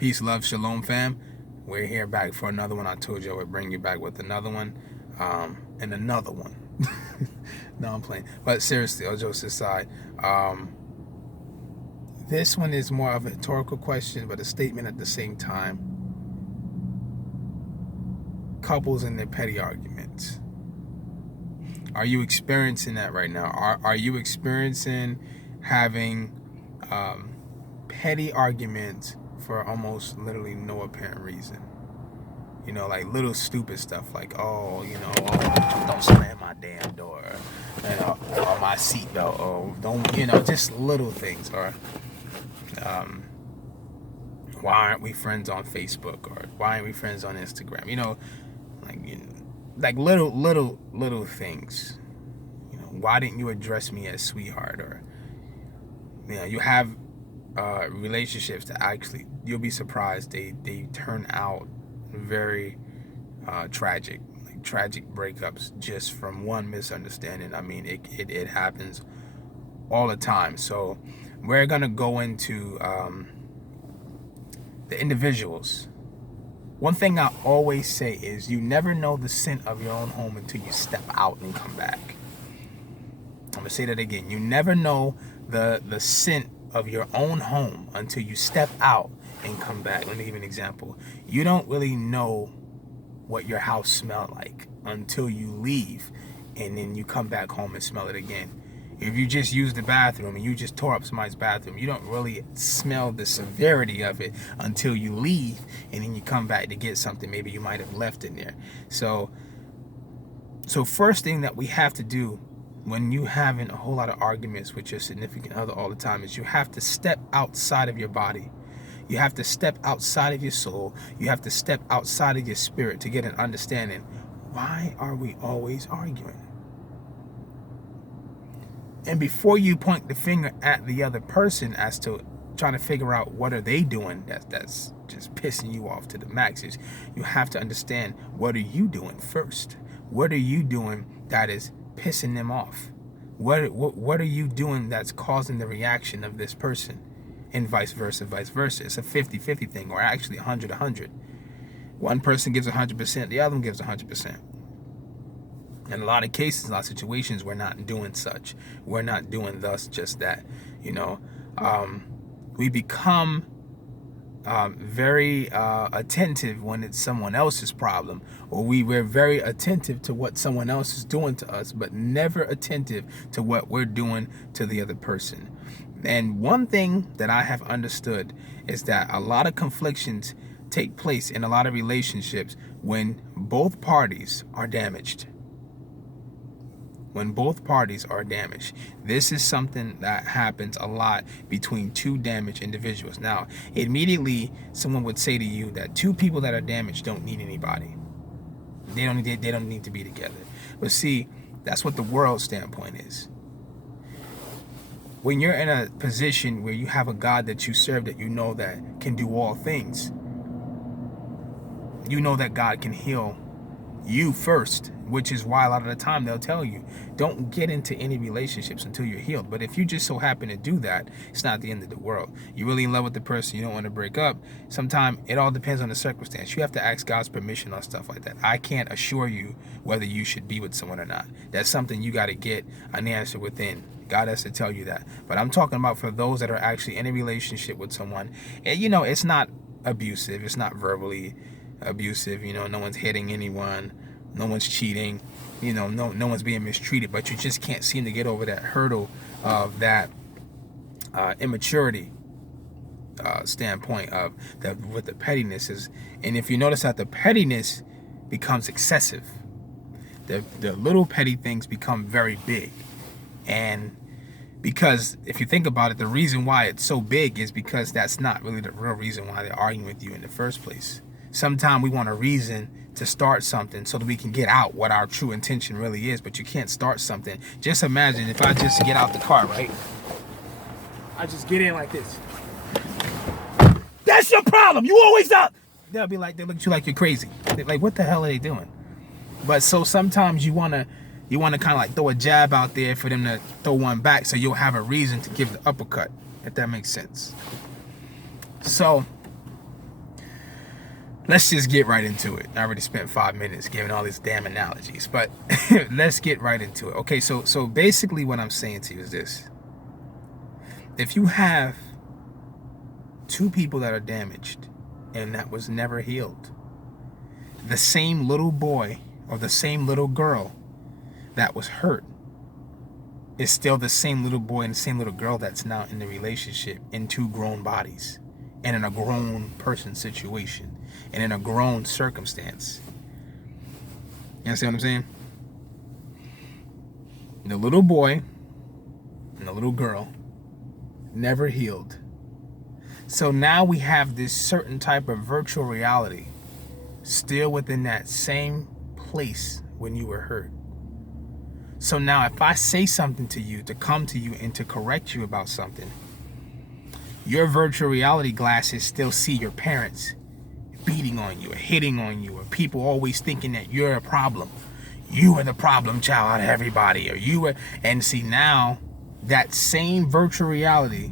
Peace, love, shalom, fam. We're here back for another one. I told you I would bring you back with another one, and another one. No, I'm playing. But seriously, all jokes aside, this one is more of a rhetorical question, but a statement at the same time. Couples and their petty arguments. Are you experiencing that right now? Are you experiencing having petty arguments for almost literally no apparent reason? You know, like little stupid stuff like, oh, don't slam my damn door, or my seatbelt, or don't, just little things, or why aren't we friends on Facebook, or why aren't we friends on Instagram? Like little things. Why didn't you address me as sweetheart? Or you have relationships that actually, you'll be surprised, they turn out very tragic, like tragic breakups just from one misunderstanding. I mean, it happens all the time. So we're gonna go into the individuals. One thing I always say is, you never know the scent of your own home until you step out and come back. I'm gonna say that again. You never know the scent of your own home until you step out and come back. Let me give you an example. You don't really know what your house smelled like until you leave, and then you come back home and smell it again. If you just use the bathroom and you just tore up somebody's bathroom, you don't really smell the severity of it until you leave, and then you come back to get something maybe you might have left in there. So first thing that we have to do when you having a whole lot of arguments with your significant other all the time is you have to step outside of your body. You have to step outside of your soul. You have to step outside of your spirit to get an understanding. Why are we always arguing? And before you point the finger at the other person as to trying to figure out what are they doing that's just pissing you off to the maxes, you have to understand, what are you doing first? What are you doing that is pissing them off? What are you doing that's causing the reaction of this person? And vice versa. It's a 50-50 thing, or actually 100-100. One person gives 100%, the other one gives 100%. In a lot of cases, a lot of situations, we're not doing such. We're not doing thus just that. We become very attentive when it's someone else's problem, or we're very attentive to what someone else is doing to us, but never attentive to what we're doing to the other person. And one thing that I have understood is that a lot of conflictions take place in a lot of relationships when both parties are damaged. When both parties are damaged. This is something that happens a lot between two damaged individuals. Now, immediately someone would say to you that two people that are damaged don't need anybody. They don't need to be together. But see, that's what the world standpoint is. When you're in a position where you have a God that you serve, that you know that can do all things, you know that God can heal you first, which is why a lot of the time they'll tell you, don't get into any relationships until you're healed. But if you just so happen to do that, it's not the end of the world. You're really in love with the person, you don't want to break up. Sometimes it all depends on the circumstance. You have to ask God's permission on stuff like that. I can't assure you whether you should be with someone or not. That's something you got to get an answer within. God has to tell you that. But I'm talking about for those that are actually in a relationship with someone, and it's not abusive, it's not verbally abusive, no one's hitting anyone, no one's cheating, no one's being mistreated, but you just can't seem to get over that hurdle of that immaturity standpoint of what the pettiness is. And if you notice that the pettiness becomes excessive, the little petty things become very big. And because if you think about it, the reason why it's so big is because that's not really the real reason why they're arguing with you in the first place. Sometimes we want a reason to start something so that we can get out what our true intention really is, but you can't start something. Just imagine if I just get out the car, right? I just get in like this. That's your problem. You always up. They'll be like, they look at you like you're crazy. They're like, what the hell are they doing? But so sometimes you want to kind of like throw a jab out there for them to throw one back, so you'll have a reason to give the uppercut, if that makes sense. So let's just get right into it. I already spent 5 minutes giving all these damn analogies, but let's get right into it. Okay, so basically what I'm saying to you is this. If you have two people that are damaged and that was never healed, the same little boy or the same little girl that was hurt is still the same little boy and the same little girl that's now in the relationship in two grown bodies and in a grown person situation and in a grown circumstance. You understand what I'm saying? The little boy and the little girl never healed. So now we have this certain type of virtual reality still within that same place when you were hurt. So now if I say something to you, to come to you and to correct you about something, your virtual reality glasses still see your parents beating on you or hitting on you, or people always thinking that you're a problem. You are the problem child out of everybody, or you are. And see, now that same virtual reality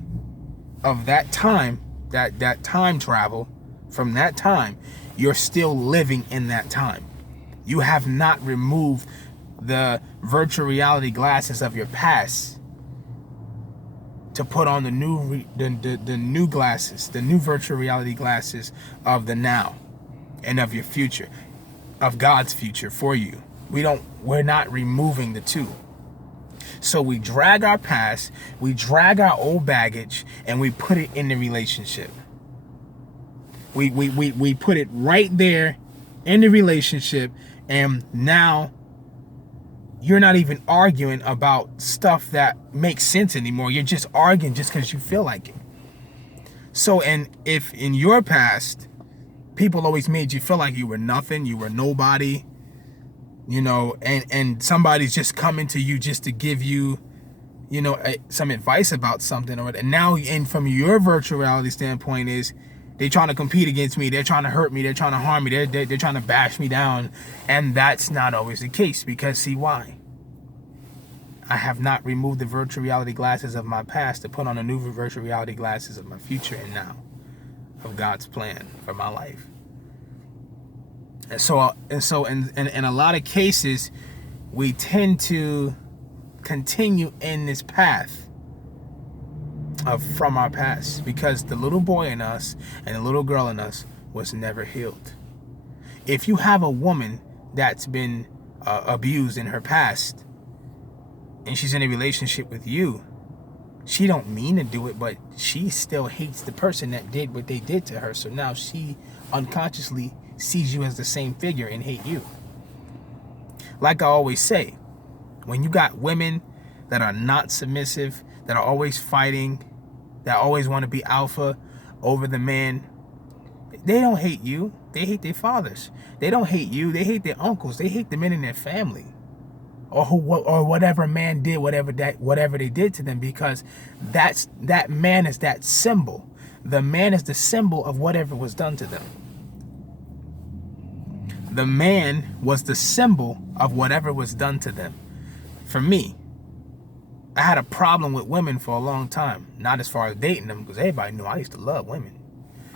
of that time, that time travel from that time, you're still living in that time. You have not removed the virtual reality glasses of your past to put on the new glasses, the new virtual reality glasses of the now and of your future, of God's future for you. We're not removing the two. So we drag our past, we drag our old baggage, and we put it in the relationship. We put it right there in the relationship, and now you're not even arguing about stuff that makes sense anymore. You're just arguing just because you feel like it. So, and if in your past, people always made you feel like you were nothing, you were nobody, you know, and somebody's just coming to you just to give you, you know, some advice about something, or and now, and from your virtual reality standpoint, is they're trying to compete against me, they're trying to hurt me, they're trying to harm me, they're trying to bash me down. And that's not always the case, because see why? I have not removed the virtual reality glasses of my past to put on the new virtual reality glasses of my future and now, of God's plan for my life. And so in a lot of cases, we tend to continue in this path from our past, because the little boy in us and the little girl in us was never healed. If you have a woman that's been abused in her past, and she's in a relationship with you, she don't mean to do it, but she still hates the person that did what they did to her. So now she unconsciously sees you as the same figure and hate you. Like I always say, when you got women that are not submissive, that are always fighting, that always want to be alpha over the man, they don't hate you. They hate their fathers. They don't hate you. They hate their uncles. They hate the men in their family, or whatever man did, whatever they did to them, because that man is that symbol. The man is the symbol of whatever was done to them. The man was the symbol of whatever was done to them. For me, I had a problem with women for a long time. Not as far as dating them, because everybody knew I used to love women.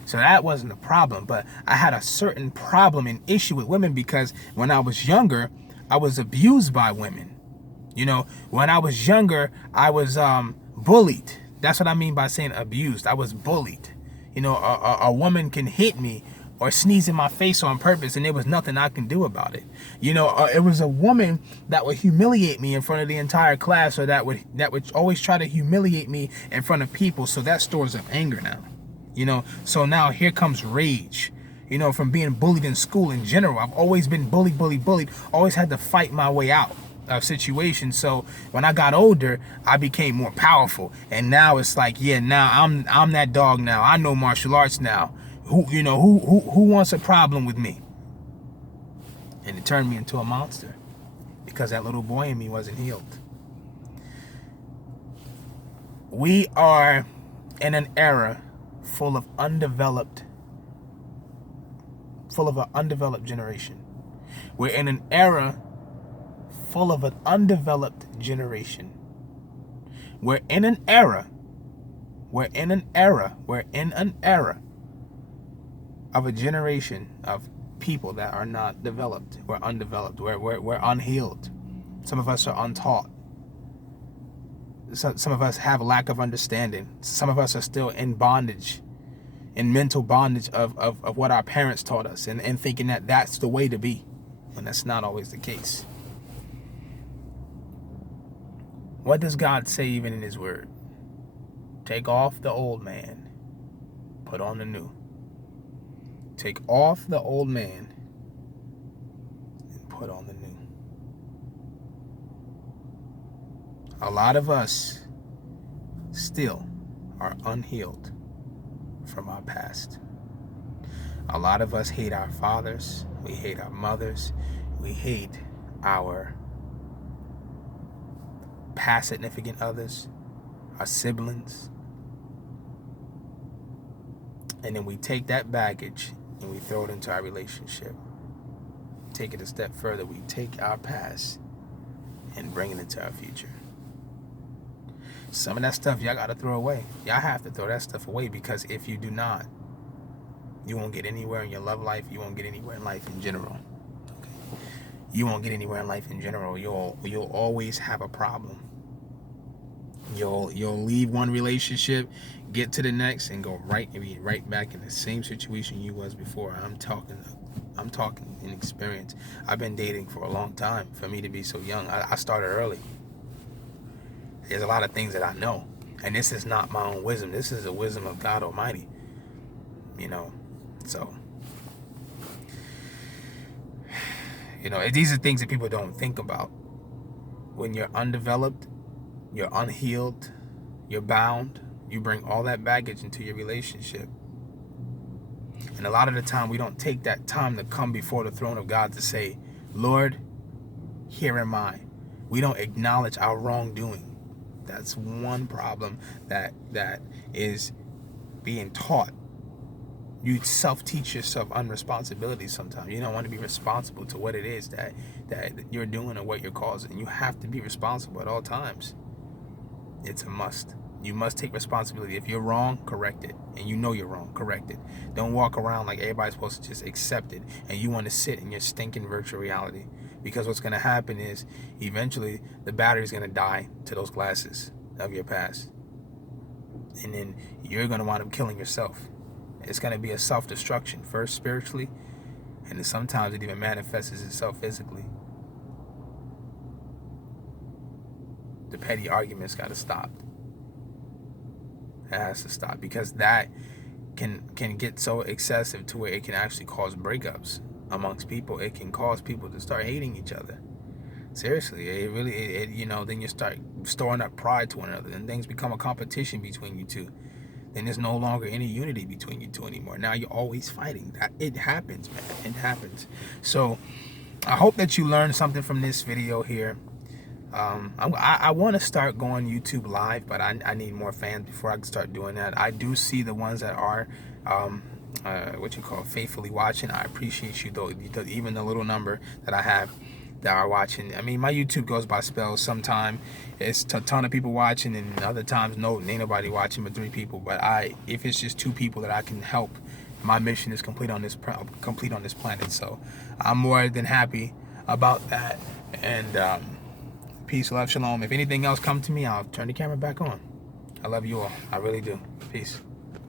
So that wasn't a problem. But I had a certain problem and issue with women, because when I was younger, I was abused by women. You know, when I was younger, I was bullied. That's what I mean by saying abused. I was bullied. You know, a woman can hit me or sneeze in my face on purpose, and there was nothing I can do about it. You know, it was a woman that would humiliate me in front of the entire class, or that would always try to humiliate me in front of people. So that stores up anger now. You know, so now here comes rage. You know, from being bullied in school in general. I've always been bullied, always had to fight my way out of situations. So when I got older, I became more powerful. And now it's like, yeah, now I'm that dog now. I know martial arts now. Who wants a problem with me? And it turned me into a monster, because that little boy in me wasn't healed. We are in an era full of an undeveloped generation. We're in an era full of an undeveloped generation. We're in an era of a generation of people that are not developed. We're undeveloped. We're unhealed. Some of us are untaught. Some of us have a lack of understanding. Some of us are still in bondage, in mental bondage of what our parents taught us, and thinking that that's the way to be, when that's not always the case. What does God say even in His Word? Take off the old man, put on the new. Take off the old man and put on the new. A lot of us still are unhealed from our past. A lot of us hate our fathers. We hate our mothers. We hate our past significant others, our siblings. And then we take that baggage and we throw it into our relationship. Take it a step further. We take our past and bring it into our future. Some of that stuff y'all got to throw away. Y'all have to throw that stuff away, because if you do not, you won't get anywhere in your love life. You won't get anywhere in life in general. Okay? You won't get anywhere in life in general. You'll always have a problem. You'll leave one relationship, get to the next, and go right back in the same situation you was before. I'm talking in experience. I've been dating for a long time. For me to be so young, I started early. There's a lot of things that I know, and this is not my own wisdom. This is the wisdom of God Almighty. So these are things that people don't think about. When you're undeveloped, you're unhealed, you're bound, you bring all that baggage into your relationship. And a lot of the time, we don't take that time to come before the throne of God to say, Lord, here am I. We don't acknowledge our wrongdoing. That's one problem that is being taught. You self-teach yourself unresponsibility sometimes. You don't want to be responsible to what it is that you're doing or what you're causing. You have to be responsible at all times. It's a must. You must take responsibility. If you're wrong, correct it. And you know you're wrong, correct it. Don't walk around like everybody's supposed to just accept it, and you want to sit in your stinking virtual reality. Because what's going to happen is, eventually, the battery's going to die to those glasses of your past. And then you're going to wind up killing yourself. It's going to be a self-destruction, first spiritually, and then sometimes it even manifests itself physically. The petty arguments got to stop. It has to stop, because that can get so excessive to where it can actually cause breakups amongst people. It can cause people to start hating each other. Seriously, then you start storing up pride to one another, and things become a competition between you two. Then there's no longer any unity between you two anymore. Now you're always fighting. It happens, man. It happens. So I hope that you learned something from this video here. I want to start going YouTube live, but I need more fans before I can start doing that. I do see the ones that are faithfully watching. I appreciate you, though, because even the little number that I have that are watching. I mean, my YouTube goes by spells. Sometimes it's a ton of people watching, and other times ain't nobody watching but 3 people. But if it's just 2 people that I can help, my mission is complete on this planet. So I'm more than happy about that. And peace, love, shalom. If anything else comes to me, I'll turn the camera back on. I love you all. I really do. Peace.